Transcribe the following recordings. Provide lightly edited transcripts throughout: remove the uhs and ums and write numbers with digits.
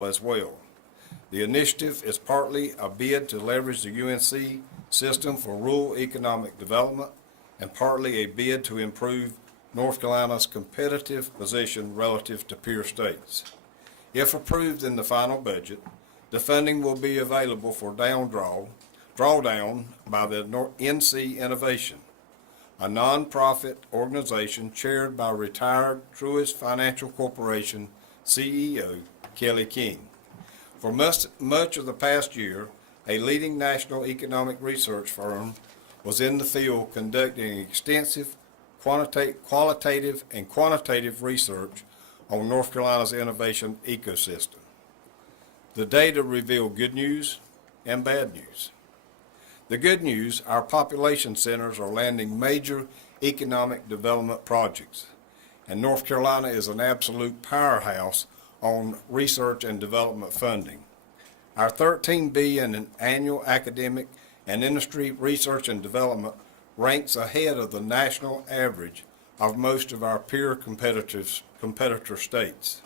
as well. The initiative is partly a bid to leverage the UNC system for rural economic development and partly a bid to improve North Carolina's competitive position relative to peer states. If approved in the final budget, the funding will be available for drawdown by the NC Innovation, a nonprofit organization chaired by retired Truist Financial Corporation CEO Kelly King. For much of the past year, a leading national economic research firm was in the field conducting extensive qualitative and quantitative research on North Carolina's innovation ecosystem. The data reveal good news and bad news. The good news, our population centers are landing major economic development projects, and North Carolina is an absolute powerhouse on research and development funding. Our $13 billion in annual academic and industry research and development ranks ahead of the national average of most of our peer competitor states.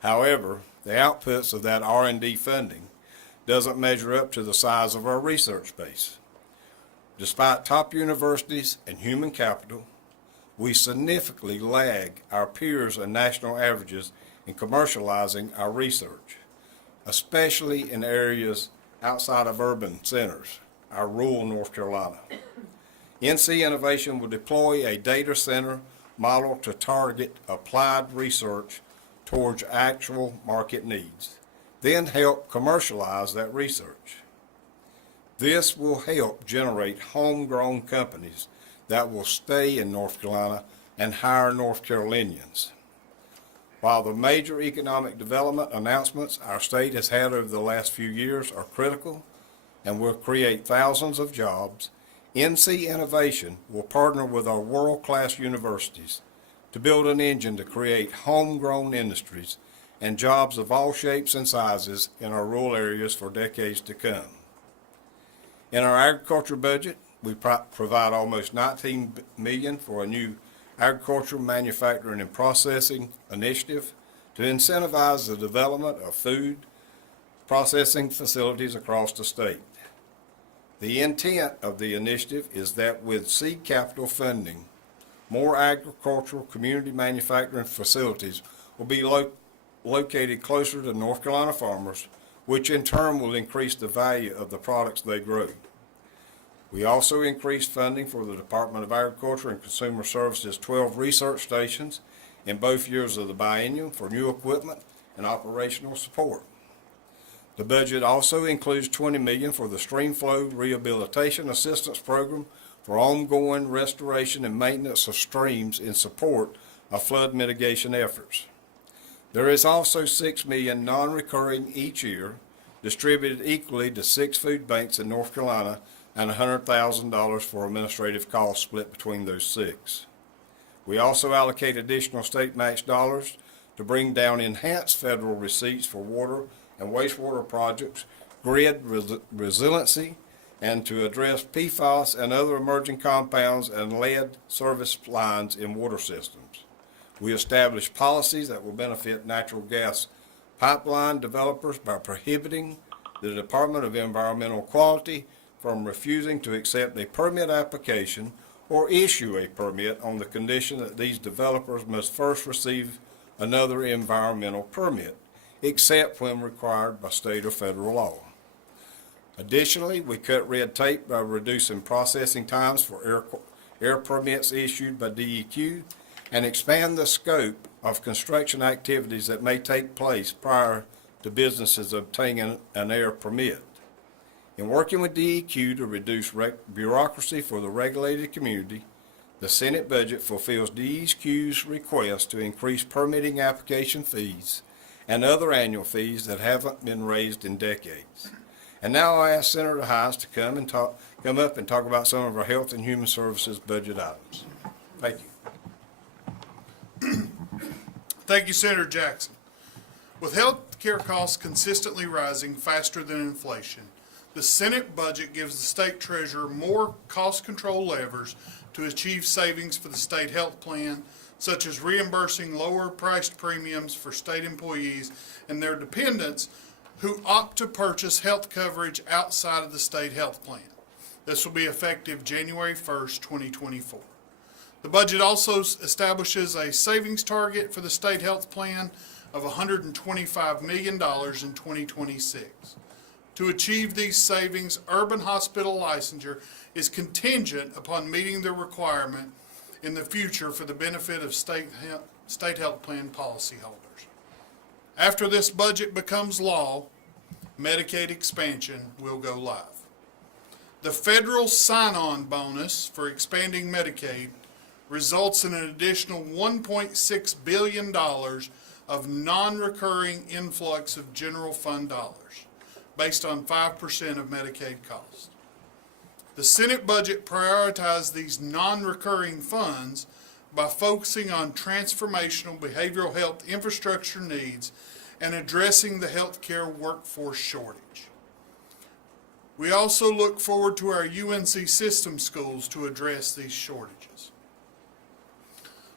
However, the outputs of that R&D funding doesn't measure up to the size of our research base. Despite top universities and human capital, we significantly lag our peers and national averages in commercializing our research, especially in areas outside of urban centers, our rural North Carolina. NC Innovation will deploy a data center model to target applied research towards actual market needs, then help commercialize that research. This will help generate homegrown companies that will stay in North Carolina and hire North Carolinians. While the major economic development announcements our state has had over the last few years are critical and will create thousands of jobs, NC Innovation will partner with our world-class universities to build an engine to create homegrown industries and jobs of all shapes and sizes in our rural areas for decades to come. In our agriculture budget, we provide almost $19 million for a new agricultural manufacturing and processing initiative to incentivize the development of food processing facilities across the state. The intent of the initiative is that with seed capital funding, more agricultural community manufacturing facilities will be located closer to North Carolina farmers, which in turn will increase the value of the products they grow. We also increased funding for the Department of Agriculture and Consumer Services 12 research stations in both years of the biennium for new equipment and operational support. The budget also includes $20 million for the Streamflow Rehabilitation Assistance Program for ongoing restoration and maintenance of streams in support of flood mitigation efforts. There is also $6 million non-recurring each year, distributed equally to 6 food banks in North Carolina and $100,000 for administrative costs split between those 6. We also allocate additional state match dollars to bring down enhanced federal receipts for water and wastewater projects, grid resiliency, and to address PFAS and other emerging compounds and lead service lines in water systems. We establish policies that will benefit natural gas pipeline developers by prohibiting the Department of Environmental Quality from refusing to accept a permit application or issue a permit on the condition that these developers must first receive another environmental permit, except when required by state or federal law. Additionally, we cut red tape by reducing processing times for air permits issued by DEQ and expand the scope of construction activities that may take place prior to businesses obtaining an air permit. In working with DEQ to reduce bureaucracy for the regulated community, the Senate budget fulfills DEQ's request to increase permitting application fees and other annual fees that haven't been raised in decades. And now I ask Senator Hines to come up and talk about some of our Health and Human Services budget items. Thank you. Thank you, Senator Jackson. With health care costs consistently rising faster than inflation, the Senate budget gives the state treasurer more cost control levers to achieve savings for the state health plan, such as reimbursing lower-priced premiums for state employees and their dependents who opt to purchase health coverage outside of the state health plan. This will be effective January 1st, 2024. The budget also establishes a savings target for the state health plan of $125 million in 2026. To achieve these savings, urban hospital licensure is contingent upon meeting the requirement in the future for the benefit of state health plan policyholders. After this budget becomes law, Medicaid expansion will go live. The federal sign-on bonus for expanding Medicaid results in an additional $1.6 billion of non-recurring influx of general fund dollars, based on 5% of Medicaid costs. The Senate budget prioritized these non-recurring funds by focusing on transformational behavioral health infrastructure needs and addressing the healthcare workforce shortage. We also look forward to our UNC system schools to address these shortages.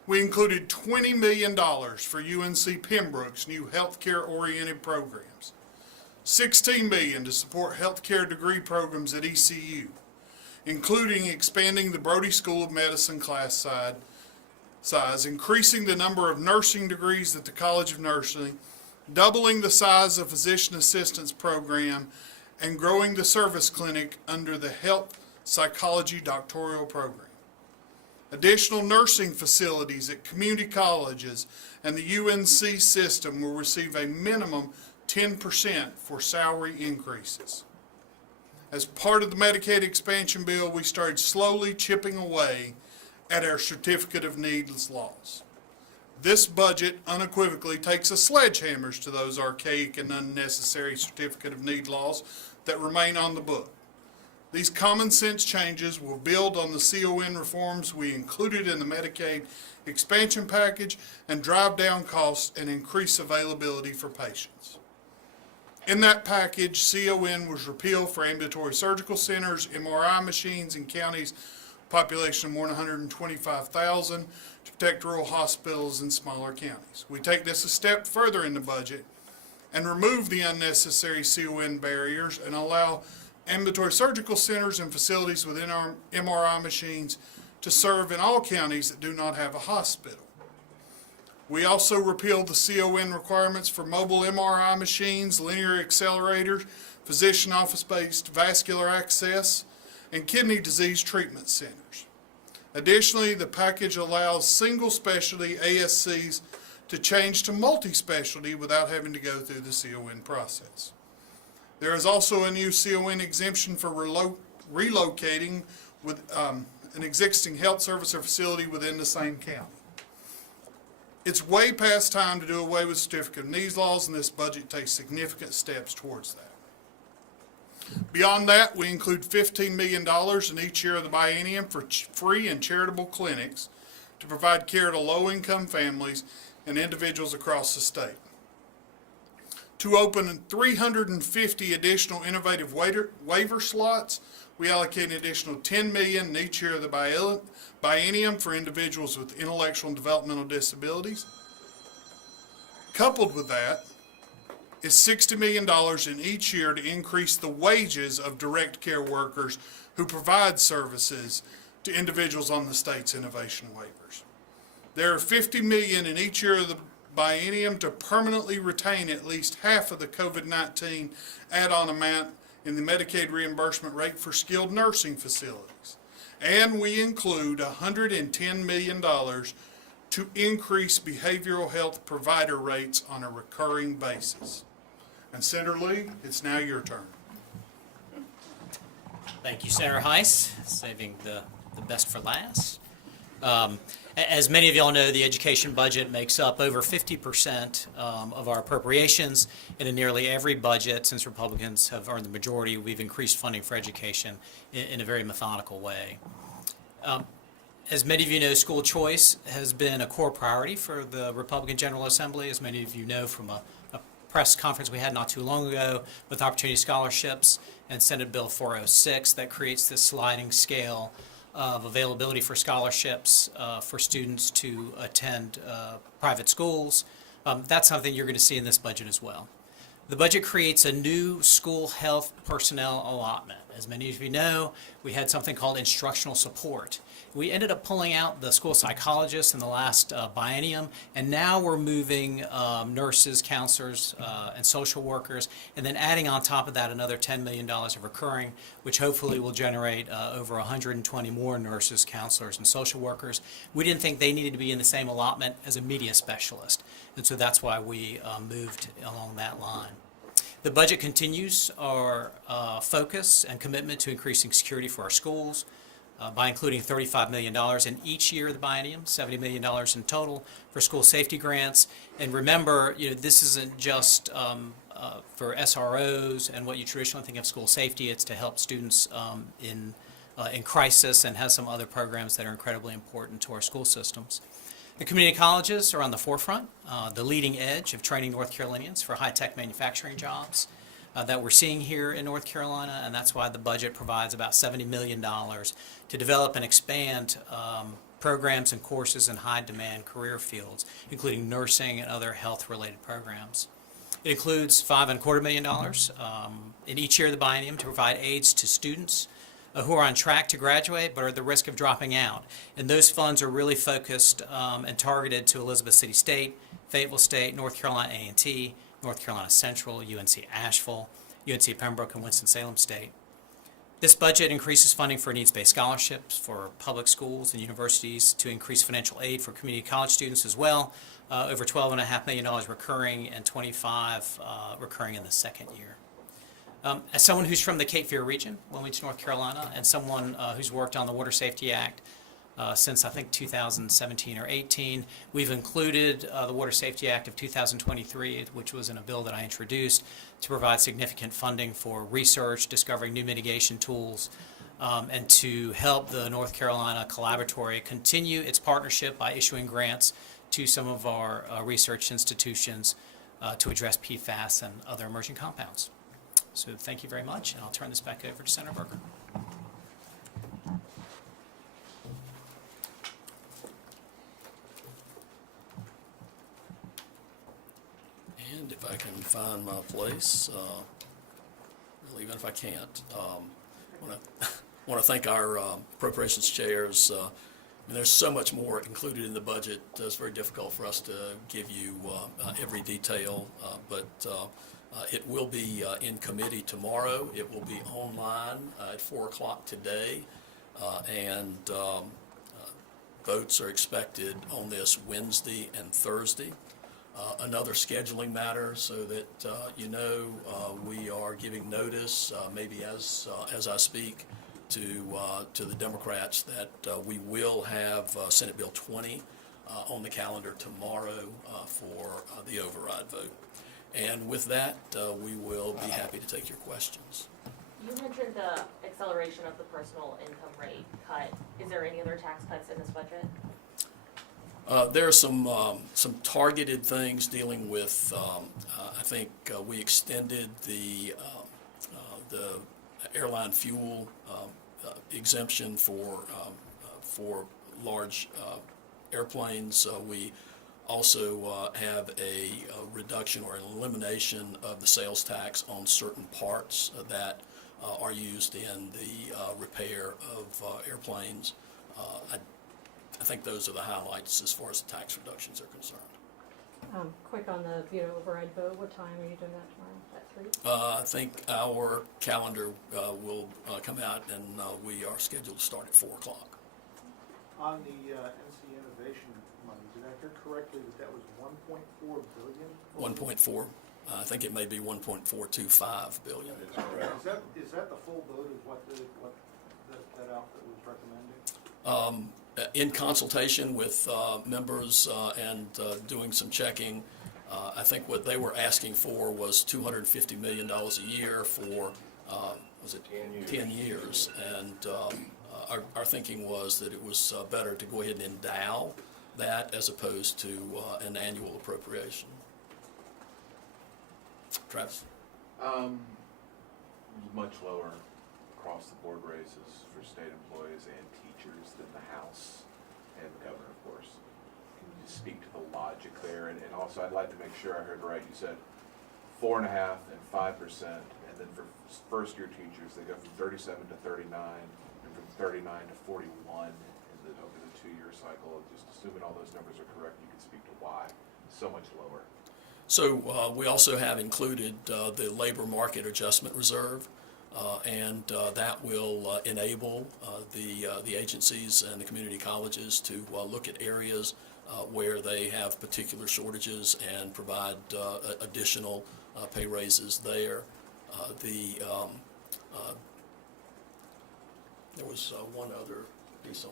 We included $20 million for UNC Pembroke's new healthcare-oriented programs, $16 million to support healthcare degree programs at ECU, including expanding the Brody School of Medicine class size, increasing the number of nursing degrees at the College of Nursing, doubling the size of physician assistance program, and growing the service clinic under the health psychology doctoral program. Additional nursing facilities at community colleges and the UNC system will receive a minimum 10% for salary increases. As part of the Medicaid expansion bill, we started slowly chipping away at our Certificate of Needs laws. This budget unequivocally takes a sledgehammer to those archaic and unnecessary Certificate of Need laws that remain on the book. These common sense changes will build on the CON reforms we included in the Medicaid expansion package and drive down costs and increase availability for patients. In that package, CON was repealed for ambulatory surgical centers, MRI machines in counties population of more than 125,000 to protect rural hospitals in smaller counties. We take this a step further in the budget and remove the unnecessary CON barriers and allow ambulatory surgical centers and facilities with MRI machines to serve in all counties that do not have a hospital. We also repealed the CON requirements for mobile MRI machines, linear accelerators, physician office-based vascular access, and kidney disease treatment centers. Additionally, the package allows single specialty ASCs to change to multi-specialty without having to go through the CON process. There is also a new CON exemption for relocating with an existing health service or facility within the same county. It's way past time to do away with Certificate of Needs laws, and this budget takes significant steps towards that. Beyond that, we include $15 million in each year of the biennium for free and charitable clinics to provide care to low-income families and individuals across the state. To open 350 additional innovative waiver slots, we allocate an additional $10 million in each year of the biennium for individuals with intellectual and developmental disabilities. Coupled with that is $60 million in each year to increase the wages of direct care workers who provide services to individuals on the state's innovation waivers. There are $50 million in each year of the biennium to permanently retain at least half of the COVID-19 add-on amount in the Medicaid reimbursement rate for skilled nursing facilities. And we include $110 million to increase behavioral health provider rates on a recurring basis. And Senator Lee, it's now your turn. Thank you, Senator Heiss, saving the best for last. As many of y'all know, the education budget makes up over 50% of our appropriations, and in nearly every budget, since Republicans have earned the majority, we've increased funding for education in a very methodical way. As many of you know, school choice has been a core priority for the Republican General Assembly, as many of you know from a press conference we had not too long ago with Opportunity Scholarships and Senate Bill 406 that creates this sliding scale of availability for scholarships for students to attend private schools. That's something you're going to see in this budget as well. The budget creates a new school health personnel allotment. As many of you know, we had something called instructional support. We ended up pulling out the school psychologists in the last biennium, and now we're moving nurses, counselors, and social workers, and then adding on top of that another $10 million of recurring, which hopefully will generate over 120 more nurses, counselors, and social workers. We didn't think they needed to be in the same allotment as a media specialist, and so that's why we moved along that line. The budget continues our focus and commitment to increasing security for our schools by including $35 million in each year of the biennium, $70 million in total for school safety grants. And remember, this isn't just for SROs and what you traditionally think of school safety. It's to help students in crisis, and has some other programs that are incredibly important to our school systems. The community colleges are on the forefront, the leading edge of training North Carolinians for high-tech manufacturing jobs that we're seeing here in North Carolina, and that's why the budget provides about $70 million to develop and expand programs and courses in high-demand career fields, including nursing and other health-related programs. It includes $5.25 million in each year of the biennium to provide aids to students who are on track to graduate but are at the risk of dropping out. And those funds are really focused and targeted to Elizabeth City State, Fayetteville State, North Carolina A&T, North Carolina Central, UNC Asheville, UNC Pembroke, and Winston-Salem State. This budget increases funding for needs-based scholarships for public schools and universities, to increase financial aid for community college students as well, over $12.5 million recurring and $25 recurring in the second year. As someone who's from the Cape Fear region, Wilmington, North Carolina, and someone who's worked on the Water Safety Act since I think 2017 or 18, we've included the Water Safety Act of 2023, which was in a bill that I introduced, to provide significant funding for research, discovering new mitigation tools, and to help the North Carolina Collaboratory continue its partnership by issuing grants to some of our research institutions to address PFAS and other emerging compounds. So thank you very much, and I'll turn this back over to Senator Berger. And if I can find my place, well, even if I can't, I want to thank our appropriations chairs. There's so much more included in the budget. It's very difficult for us to give you every detail, but it will be in committee tomorrow. It will be online at 4 o'clock today, and votes are expected on this Wednesday and Thursday. Another scheduling matter, so that we are giving notice, maybe as I speak, to the Democrats that we will have Senate Bill 20 on the calendar tomorrow for the override vote. And with that, we will be happy to take your questions. You mentioned the acceleration of the personal income rate cut. Is there any other tax cuts in this budget? There are some targeted things dealing with. I think we extended the airline fuel exemption for large airplanes. We also have a reduction or an elimination of the sales tax on certain parts that are used in the repair of airplanes. I think those are the highlights as far as the tax reductions are concerned. Quick on the veto override vote, what time are you doing that tomorrow? At 3? I think our calendar will come out, and we are scheduled to start at 4 o'clock. On the NC Innovation money, did I hear correctly that was $1.4 billion? 1.4. I think it may be 1.425 billion. Is that the full vote of what that outfit was recommending? In consultation with members and doing some checking, I think what they were asking for was $250 million a year for, was it 10 years? And our thinking was that it was better to go ahead and endow that as opposed to an annual appropriation. Travis? Much lower across-the-board raises for state employees and teachers than the House and the governor, of course. Can you just speak to the logic there? And also, I'd like to make sure I heard right. You said 4.5% and 5%, and then for first-year teachers, they go from 37 to 39, and from 39 to 41 over the 2-year cycle. Just assuming all those numbers are correct, you can speak to why so much lower. So we also have included the labor market adjustment reserve, and that will enable the agencies and the community colleges to look at areas where they have particular shortages and provide additional pay raises there. There was one other piece on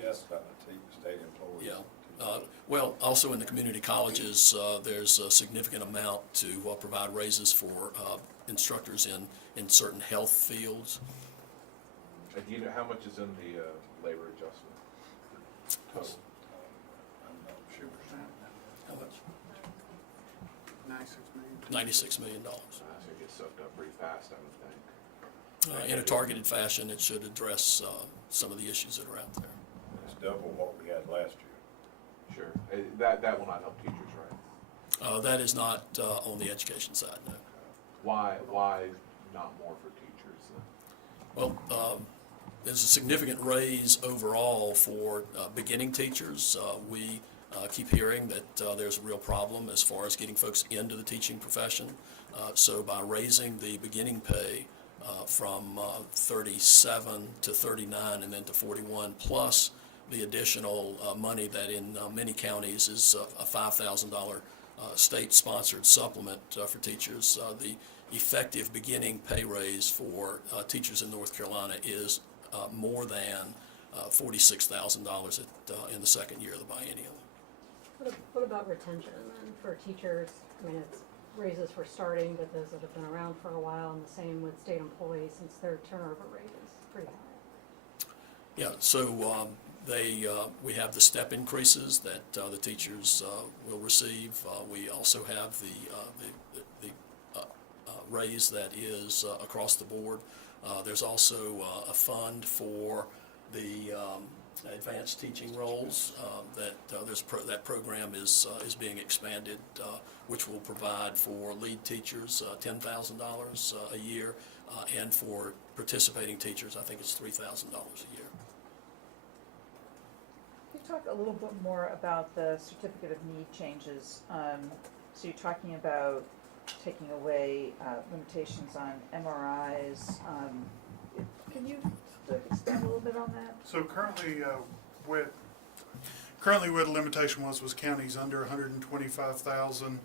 Yes, about the state employees. yeah. Well, also in the community colleges, there's a significant amount to provide raises for instructors in certain health fields. And do you know how much is in the labor adjustment total? I'm not sure. How much? 96 million. $96 million. So it gets soaked up pretty fast, I would think. In a targeted fashion, it should address some of the issues that are out there. It's double what we had last year. Sure. That will not help teachers, right? That is not on the education side, no. Why not more for teachers then? Well, there's a significant raise overall for beginning teachers. We keep hearing that there's a real problem as far as getting folks into the teaching profession. So by raising the beginning pay from 37 to 39 and then to 41, plus the additional money that in many counties is a $5,000 state-sponsored supplement for teachers. The effective beginning pay raise for teachers in North Carolina is more than $46,000 in the second year of the biennium. What about retention then for teachers? I mean, it's raises for starting, but those that have been around for a while, and the same with state employees since their turnover rate is pretty high. Yeah, so we have the step increases that the teachers will receive. We also have the raise that is across the board. There's also a fund for the advanced teaching roles that program is being expanded, which will provide for lead teachers $10,000 a year, and for participating teachers, I think it's $3,000 a year. Can you talk a little bit more about the certificate of need changes? So you're talking about taking away limitations on MRIs. Can you expand a little bit on that? So currently, where the limitation was counties under 125,000.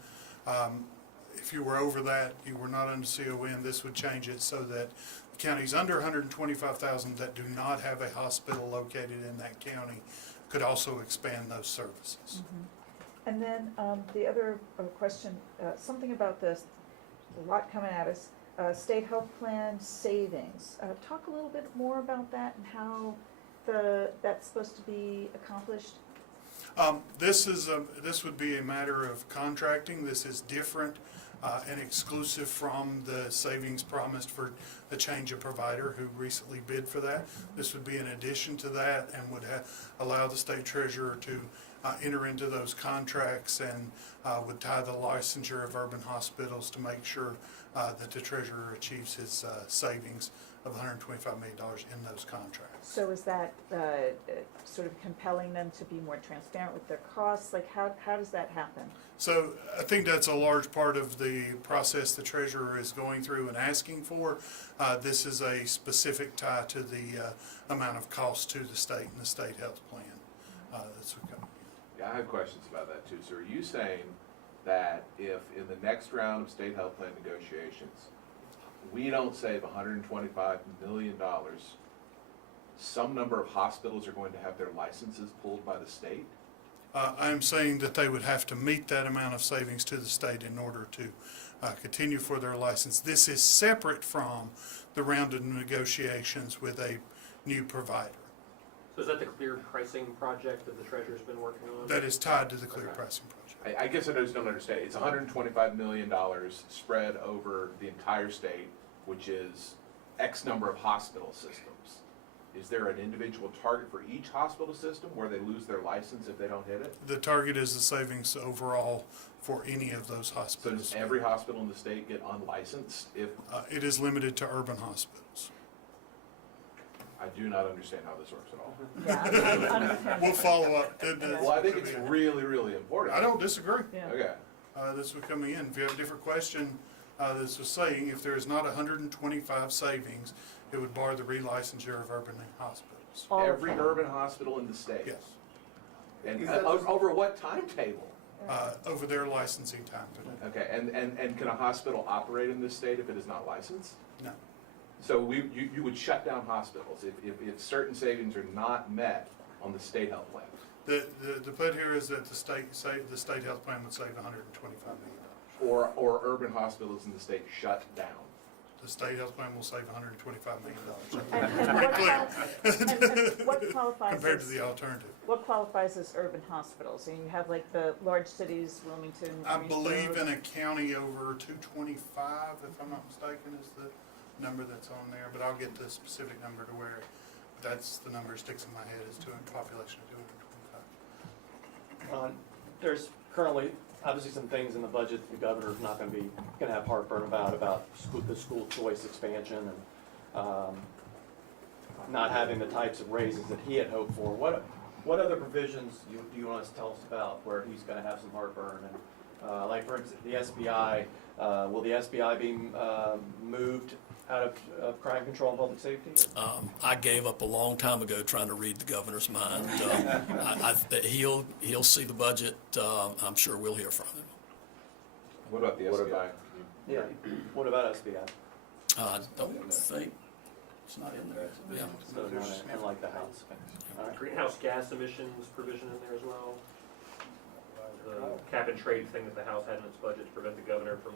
If you were over that, you were not under CON. This would change it so that counties under 125,000 that do not have a hospital located in that county could also expand those services. And then the other question, something about this, a lot coming at us, state health plan savings. Talk a little bit more about that and how that's supposed to be accomplished. This would be a matter of contracting. This is different and exclusive from the savings promised for the change of provider who recently bid for that. This would be in addition to that and would allow the state treasurer to enter into those contracts and would tie the licensure of urban hospitals to make sure that the treasurer achieves his savings of $125 million in those contracts. So is that sort of compelling them to be more transparent with their costs? Like how does that happen? So I think that's a large part of the process the treasurer is going through and asking for. This is a specific tie to the amount of cost to the state and the state health plan. That's what comes. Yeah, I have questions about that too. So are you saying that if in the next round of state health plan negotiations, we don't save $125 million, some number of hospitals are going to have their licenses pulled by the state? I'm saying that they would have to meet that amount of savings to the state in order to continue for their license. This is separate from the round of negotiations with a new provider. So is that the clear pricing project that the treasurer's been working on? That is tied to the clear Okay. pricing project. I guess I just don't understand. It's $125 million spread over the entire state, which is X number of hospital systems. Is there an individual target for each hospital system where they lose their license if they don't hit it? The target is the savings overall for any of those So hospitals. does every hospital in the state get unlicensed if, It is limited to urban hospitals. I do not understand how this works at all. Yeah, I understand. We'll follow up. Well, I think it's really, really important. I don't disagree. Yeah. Okay, This would come in. If you have a different question, this was saying if there is not 125 savings, it would bar the relicensure of urban hospitals. All of every them. urban hospital in the state. Yes, And Is that- over what timetable? over their licensing time today. Okay, and can a hospital operate in this state if it is not licensed? No. So you would shut down hospitals if certain savings are not met on the state health plan? The put here is that the state health plan would save $125 million. Or urban hospitals in the state shut down? The state health plan will save $125 million. And what and what qualifies Compared to as, the alternative. what qualifies as urban hospitals? And you have like the large cities, Wilmington, I believe Greensboro. in a county over 225, if I'm not mistaken, is the number that's on there, but I'll get the specific number to where, that's the number that sticks in my head, is population of 225. There's currently, obviously, some things in the budget that the governor's not gonna have heartburn about the school choice expansion and, not having the types of raises that he had hoped for. What other provisions do you want us to tell us about where he's gonna have some heartburn? And, like, for instance, the SBI, will the SBI be, moved out of crime control and public safety? I gave up a long time ago trying to read the governor's mind. He'll see the budget. I'm sure we'll hear from him. What about the SBI? Yeah, what about SBI? I don't think, it's not in there. Yeah. So, unlike the House. All right. Greenhouse gas emissions provision in there as well? The cap and trade thing that the House had in its budget to prevent the governor from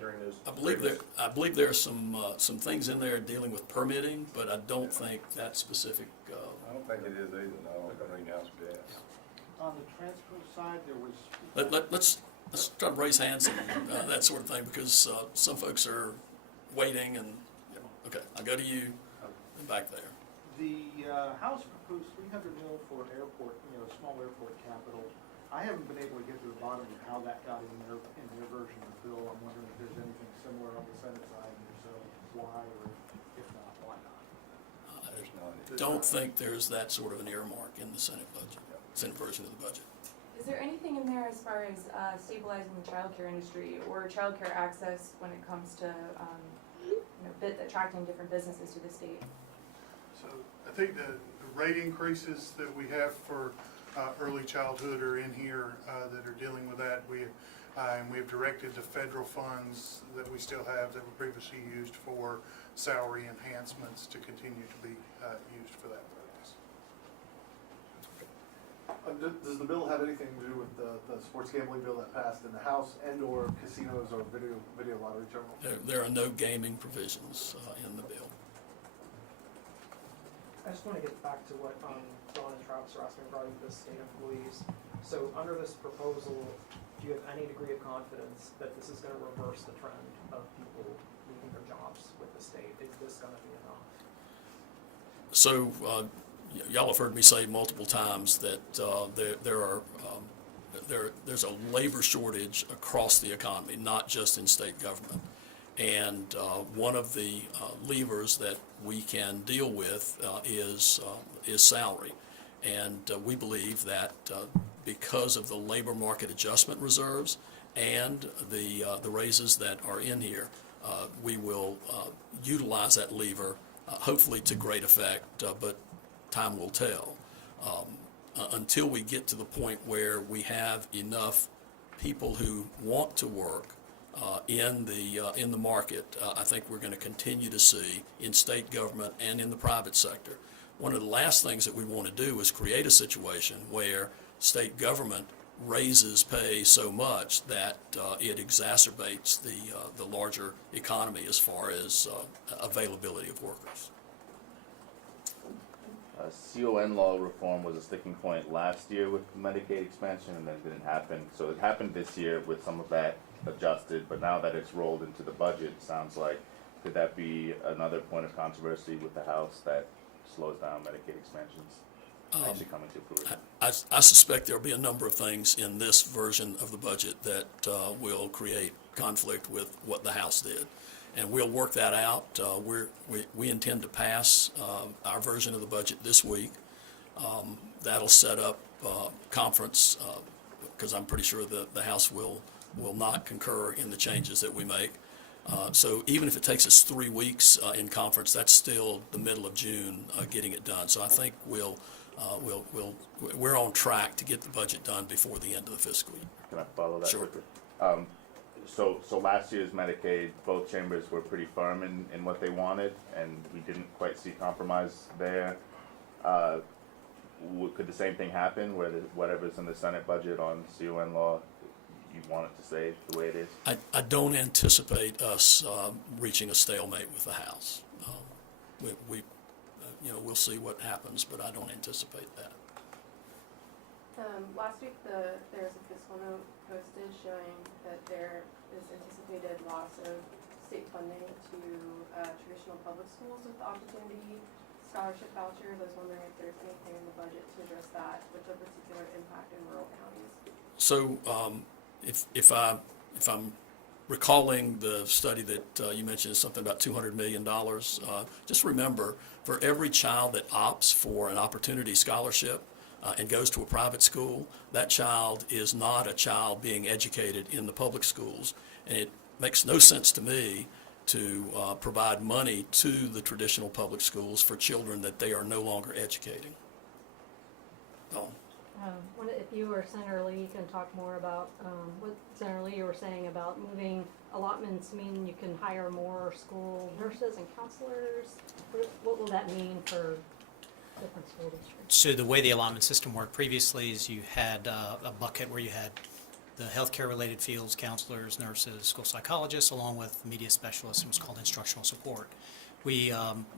during those. I believe there are some things in there dealing with permitting, but I don't think that specific, I don't think it is either, no, greenhouse gas. On the transfer side, there was. let's try to raise hands and that sort of thing, because some folks are waiting and, okay, I'll go to you and back there. The House proposed $300 million for airport, small airport capital. I haven't been able to get to the bottom of how that got in their version of the bill. I'm wondering if there's anything similar on the Senate side, and if so, why, or if not, why not? I don't think there's that sort of an earmark in the Senate budget, Senate version of the budget. Is there anything in there as far as stabilizing the childcare industry or childcare access when it comes to attracting different businesses to the state? So I think the rate increases that we have for early childhood are in here that are dealing with that. And we have directed the federal funds that we still have that were previously used for salary enhancements to continue to be used for that purpose. Does the bill have anything to do with the sports gambling bill that passed in the House and/or casinos or video lottery terminals? There are no gaming provisions in the bill. I just want to get back to what Dawn and Travis were asking regarding the state employees. So under this proposal, do you have any degree of confidence that this is going to reverse the trend of people leaving their jobs with the state? Is this going to be enough? So y'all have heard me say multiple times that there's a labor shortage across the economy, not just in state government. And one of the levers that we can deal with is salary. And we believe that because of the labor market adjustment reserves and the raises that are in here, we will utilize that lever, hopefully to great effect, but time will tell. Until we get to the point where we have enough people who want to work in the market, I think we're going to continue to see in state government and in the private sector. One of the last things that we want to do is create a situation where state government raises pay so much that it exacerbates the larger economy as far as availability of workers. CON law reform was a sticking point last year with Medicaid expansion, and then didn't happen. So it happened this year with some of that adjusted, but now that it's rolled into the budget, it sounds like could that be another point of controversy with the House that slows down Medicaid expansions actually coming to fruition? I suspect there'll be a number of things in this version of the budget that will create conflict with what the House did. And we'll work that out. We intend to pass our version of the budget this week. That'll set up conference, because I'm pretty sure that the House will not concur in the changes that we make. So even if it takes us 3 weeks in conference, that's still the middle of June getting it done. So I think we're on track to get the budget done before the end of the fiscal year. Can I follow that Sure. quickly? So last year's Medicaid, both chambers were pretty firm in what they wanted, and we didn't quite see compromise there. Could the same thing happen, where whatever's in the Senate budget on CON law, you want it to stay the way it is? I don't anticipate us reaching a stalemate with the House. We'll see what happens, but I don't anticipate that. Last week, there was a fiscal note posted showing that there is anticipated loss of state funding to traditional public schools with the opportunity scholarship vouchers. I was wondering if there's anything in the budget to address that with a particular impact in rural counties. So if I'm recalling the study that you mentioned, is something about $200 million, just remember, for every child that opts for an opportunity scholarship and goes to a private school, that child is not a child being educated in the public schools. And it makes no sense to me to provide money to the traditional public schools for children that they are no longer educating. If you or Senator Lee can talk more about what Senator Lee, you were saying about moving allotments mean you can hire more school nurses and counselors. What will that mean for different school districts? So the way the allotment system worked previously is you had a bucket where you had the healthcare-related fields, counselors, nurses, school psychologists, along with media specialists, and it was called instructional support. We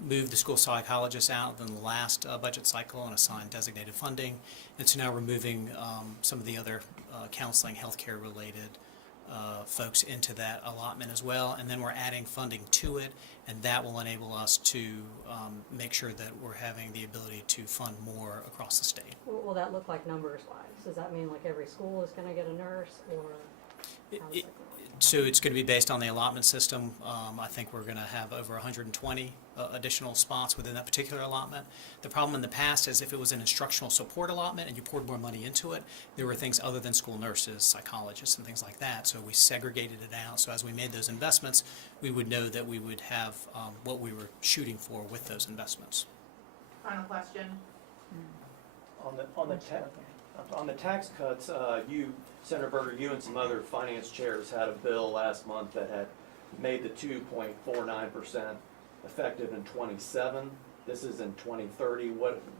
moved the school psychologists out in the last budget cycle and assigned designated funding, and so now we're moving some of the other counseling, healthcare-related folks into that allotment as well, and then we're adding funding to it, and that will enable us to make sure that we're having the ability to fund more across the state. What will that look like numbers-wise? Does that mean like every school is going to get a nurse, or how does that go? So it's going to be based on the allotment system. I think we're going to have over 120 additional spots within that particular allotment. The problem in the past is if it was an instructional support allotment and you poured more money into it, there were things other than school nurses, psychologists, and things like that. So we segregated it out. So as we made those investments, we would know that we would have what we were shooting for with those investments. Final question. On the tax cuts, Senator Berger, you and some other finance chairs had a bill last month that had made the 2.49% effective in 27. This is in 2030.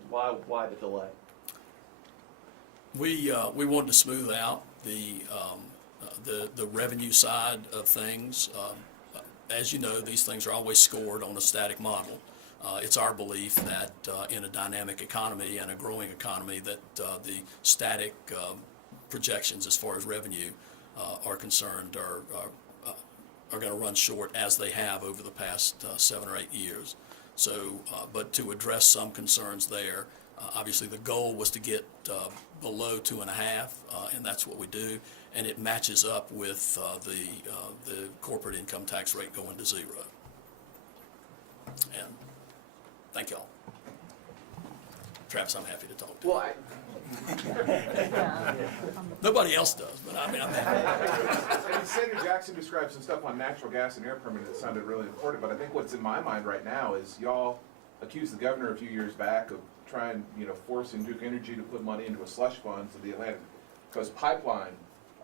Why the delay? We wanted to smooth out the revenue side of things. As you know, these things are always scored on a static model. It's our belief that in a dynamic economy and a growing economy that the static projections as far as revenue are concerned are going to run short, as they have over the past 7 or 8 years. So, but to address some concerns there, obviously the goal was to get below 2.5, and that's what we do, and it matches up with the corporate income tax rate going to 0. And thank y'all. Travis, I'm happy to talk to you. Nobody else does, but I mean, I'm happy. And Senator Jackson described some stuff on natural gas and air permitting that sounded really important, but I think what's in my mind right now is y'all accused the governor a few years back of trying, forcing Duke Energy to put money into a slush fund to the Atlantic Coast Pipeline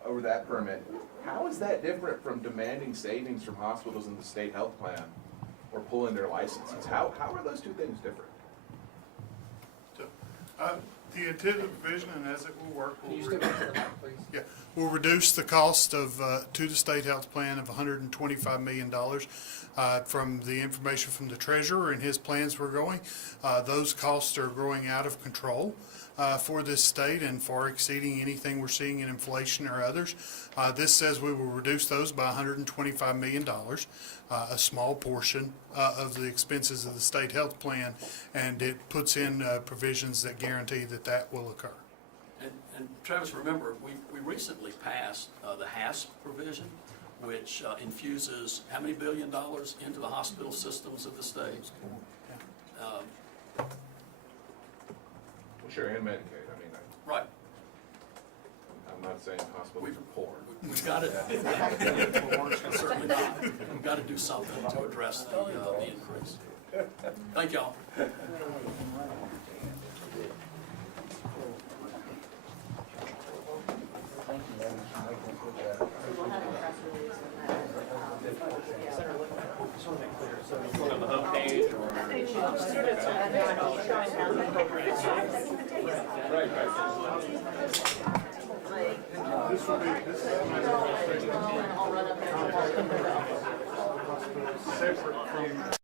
over that permit. How is that different from demanding savings from hospitals in the state health plan or pulling their licenses? How are those two things different? The intended provision, and as it will work, will reduce the cost of to the state health plan of $125 million. From the information from the treasurer and his plans were going, those costs are growing out of control. for this state and far exceeding anything we're seeing in inflation or others. This says we will reduce those by $125 million, a small portion of the expenses of the state health plan, and it puts in provisions that guarantee that that will occur. And Travis, remember, we recently passed the HASP provision, which infuses how many $1 billion into the hospital systems of the state? Well, sure, and Medicaid, I mean, Right. I'm not saying hospitals are poor. We've got to, certainly not. We've got to do something to address the increase. Thank y'all. We'll have a press release on that. Senator Lippman, just want to make clear, so it's on the homepage or? Students are showing how the This will be, I'll run up there and walk them. separate from